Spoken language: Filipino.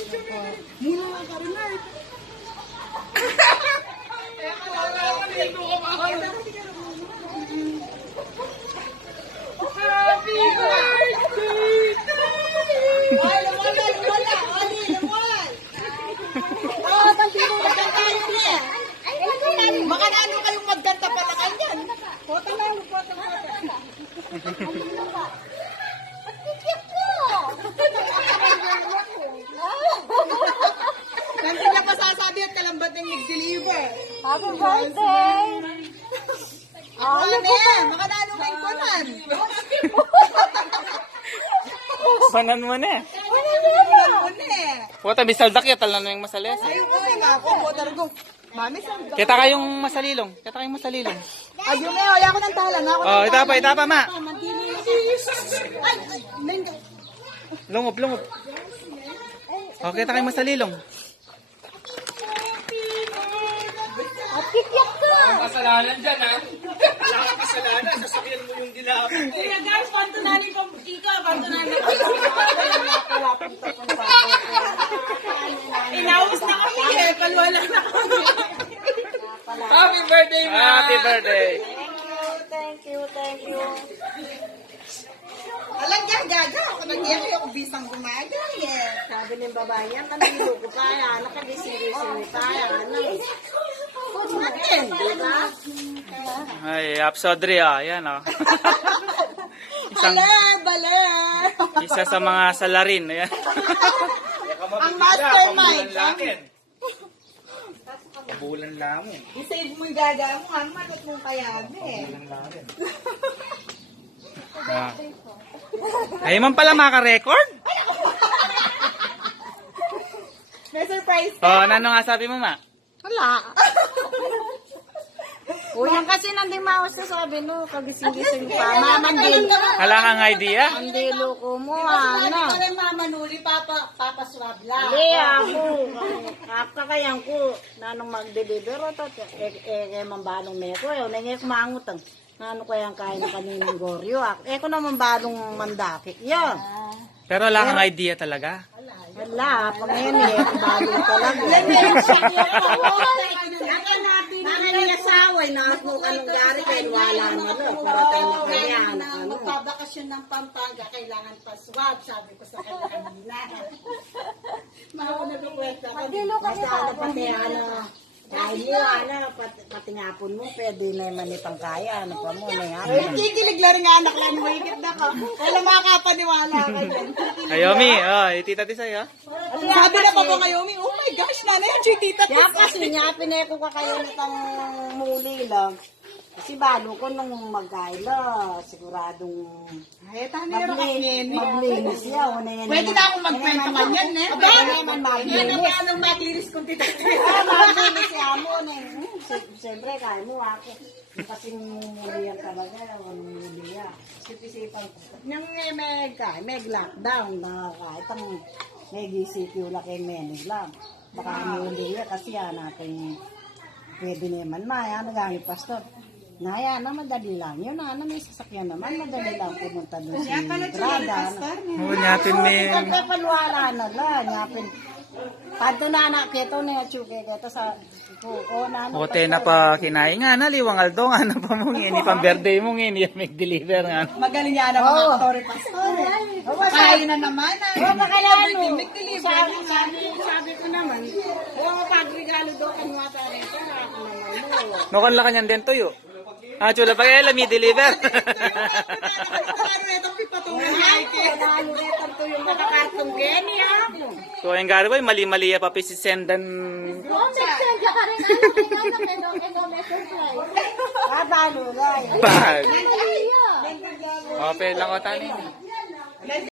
Muna ka rin na eh. Happy birthday to you! Ay, wala. Oli, naman! Oo, pag-sino magkantahan niya. Baka na ano kayong magkanta pala kanyan. Pota lang, pota. Nanti niya pa sasabi at kalambat yung nag-deliver. Happy birthday! Ano eh, baka na ano kayong kunan. Panan mo na. Wata bisal dakya tal na yung masales. Ayun ko nga ako, pota rin ko. Mami, saan ba? Kita kayong masalilong. Ayun eh, wala ko ng talang. Oh, itapa ma. Ay, mendo. Lungop. Oh, kita kayong masalilong. At kityak ka! Kasalanan dyan ha. Wala ka kasalanan. Sasakyan mo yung dilapin. Kaya guys, pantunanin ko ika, pantunanin ko. Inaus na kami eh, kalwala na kami. Happy birthday, ma! Happy birthday! Thank you. Alang yan, gaga. Ako nag-iyak ako bisang gumaga eh. Sabi ng babae yan, manilo ko pa yan. Nakadisiri-siri pa yan. Good natin, di ba? Ay, Apsodri yan oh. Baler! Isa sa mga salarin. Ayan. Ang mastermind. Bulan lamin. I-save mo yung gaga mo, ang manot mong kayabi eh. Ay, man pala maka-record? May surprise ka. Oh, ano nga sabi mo, ma? Wala. Uyan kasi nanding maos na sabi no, kagising-gising pa. Mamandil. Hala kang idea? Mandilo ko mo, Ano ano. ka rin mamanuli, papaswab lang. Hindi ako. Kakakayan ko. Nanong mag-deliver o to. Mambalong meko. Nangyak mangutang. Nano ko yung kain na kaninang goryo. Ko naman balong mandakit. Yan. Pero wala kang idea talaga. Wala. Pag ngayon balong talaga. Nanay niya saway. Nakasmo ka nung gari kayo. Wala na lo. Para tayo na kaya. Magbabakasyon ng Pampanga, kailangan pa swab, sabi ko sa kanya kanina. Mauna ko kwenta ko. Basta ano pati ano. Dahil yun, pati ngapon mo, pwede naman itang kaya. Ano pa mo, Ay, kikilig lang rin nga anak lang, mahigit na ka. Kaya makakapaniwala ka dyan. Ayomi, oh, itita ti sa'yo. Sabi na pa po ngayon, oh my gosh, nanay, ang tita. Kaya kasi niya, pineko ka kayo nitang muli lang. Kasi balo ko nung magkaila, siguradong Ay, tani na kakainin. maglinis siya. Pwede na akong magkwento man yan, eh. Aba, naman maglinis. Ano ba anong maglinis kung tita? Maglinis siya mo. Siyempre, kaya mo ako. Kasi muli yan talaga, muli yan. Sipisipan ko. Nang may lockdown, kahit ang may GCQ laki menig lang. Baka muli yan kasi yan natin pwede naman maya, nagamit pastor. Naya na madali lang. Yun na, may sasakyan naman. Madali lang pumunta doon si Brada. Oo, nyapin min. Pagpapalwala na lang. Nyapin. Panto na anak kito na chuke kito sa Ote na pa kinain nga na, liwang aldo nga na pa mong ini, pang birthday mong ini, mag-deliver nga. Magaling yan ang mga aktor pastor. Kaya na naman. Sabi ko naman, huwag pagregalo doon kan mata rito. Nokan lang kanyan din tuyo. Ah, chula pa kaya lami deliver. Lalo retan to yung nakakartong geni ako. So, yung gari boy, mali-mali pa pisisendan. Balo, guys. Bag. Open lang o tani.